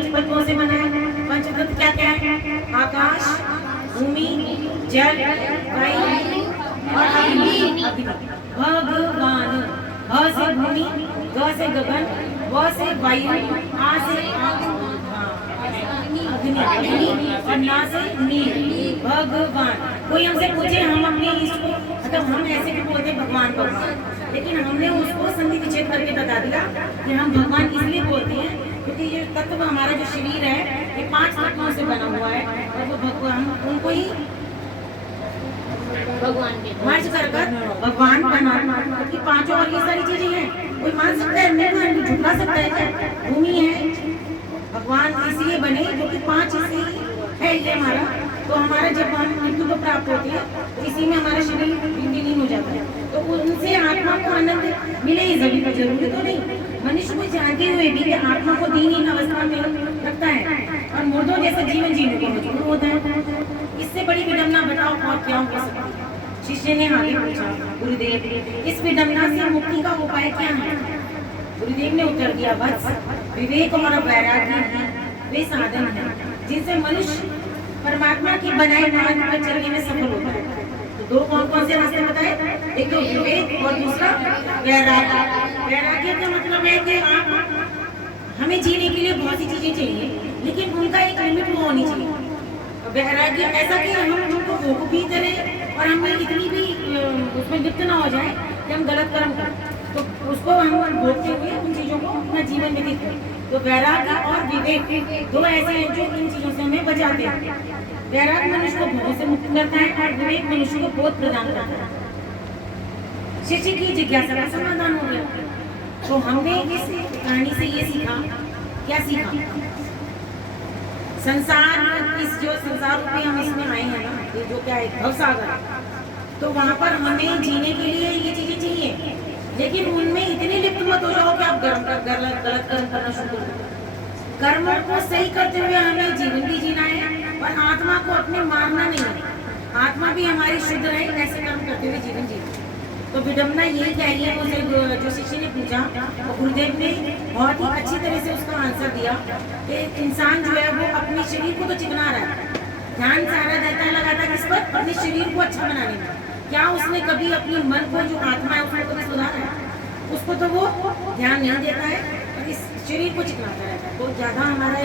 पंचतत्वों से बना है। पंचतत्व क्या क्या है? आकाश, भूमि, जल, वायु और अग्नि। भगवान, भ से भूमि, ग से गगन, व से वायु, आ से अग्नि, और ना से नील। भगवान। कोई हमसे पूछे हम अपने इष्ट को, मतलब हम ऐसे भी बोलते भगवान भगवान, लेकिन हमने उसको संधि विच्छेद करके बता दिया कि हम भगवान इसलिए बोलते हैं क्योंकि ये तत्व हमारा जो शरीर है ये 5 तत्वों से बना हुआ है, और वो भगवान उनको ही भगवान के मर्ज कर भगवान बना, क्योंकि 5 और ये सारी चीजें हैं। कोई मान सकता है, नहीं झुका सकता है क्या? भूमि है, भगवान इसलिए बने क्योंकि 5 इसी है ये हमारा। तो हमारा जब हम मृत्यु को प्राप्त होती है तो इसी में हमारा शरीर विलीन हो जाता है, तो उनसे आत्मा को आनंद मिले ही सभी को, जरूरी तो नहीं। मनुष्य को जानते हुए भी आत्मा को दीनहीन अवस्था में रखता है और मुर्दों जैसे जीवन जीने को मजबूर होता है। इससे बड़ी विडम्बना बताओ और क्या हो सकती है? शिष्य ने आगे पूछा, गुरुदेव इस विडम्बना से मुक्ति का उपाय क्या है? गुरुदेव ने उत्तर दिया, वत्स विवेक और वैराग्य वे साधन हैं जिनसे मनुष्य परमात्मा की बनाए मार्ग पर चलने में सफल होता है। तो 2 कौन-कौन से रास्ते बताए? एक तो विवेक और दूसरा वैराग्य। वैराग्य का मतलब है कि आप हमें जीने के लिए बहुत सी चीजें चाहिए, लेकिन उनका एक लिमिट वो होनी चाहिए। वैराग्य ऐसा कि हम उनको भोग भी करें और हमें इतनी भी उसमें लिप्त ना हो जाए कि हम गलत कर्म करें, तो उसको हम भोगते हुए उन चीज़ों को अपना जीवन व्यतीत करें। तो वैराग्य और विवेक 2 ऐसे हैं जो इन चीज़ों से हमें बचाते हैं। वैराग्य मनुष्य को भोगों से मुक्त करता है और विवेक मनुष्य को बोध प्रदान करता है। शिष्य की जिज्ञासा का समाधान हो गया। तो हमने इस कहानी से ये सीखा, क्या सीखा? संसार, इस जो संसार रूपी हम इसमें आए हैं ना, ये जो क्या है भवसागर, तो वहाँ पर हमें जीने के लिए ये चीजें चाहिए, लेकिन उनमें इतने लिप्त मत हो जाओ कि आप गलत कर्म करना शुरू कर दो। कर्मों को सही करते हुए हमें जीवन भी जीना है और आत्मा को अपने मारना नहीं है। आत्मा भी हमारी शुद्ध रहे, ऐसे कर्म करते हुए जीवन जीना। तो विडम्बना यही चाहिए। मुझे जो शिष्य ने पूछा तो गुरुदेव ने बहुत ही अच्छी तरह से उसका आंसर दिया कि इंसान जो है वो अपने शरीर को तो चिकना रहा है, ध्यान सारा देता है लगाता है किस पर? अपने शरीर को अच्छा बनाने में। क्या उसने कभी अपने मन को, जो आत्मा है, उसको कभी सुधारा है? उसको तो वो ध्यान नहीं देता है और इस शरीर को चिकनाता रहता है। तो ज़्यादा हमारा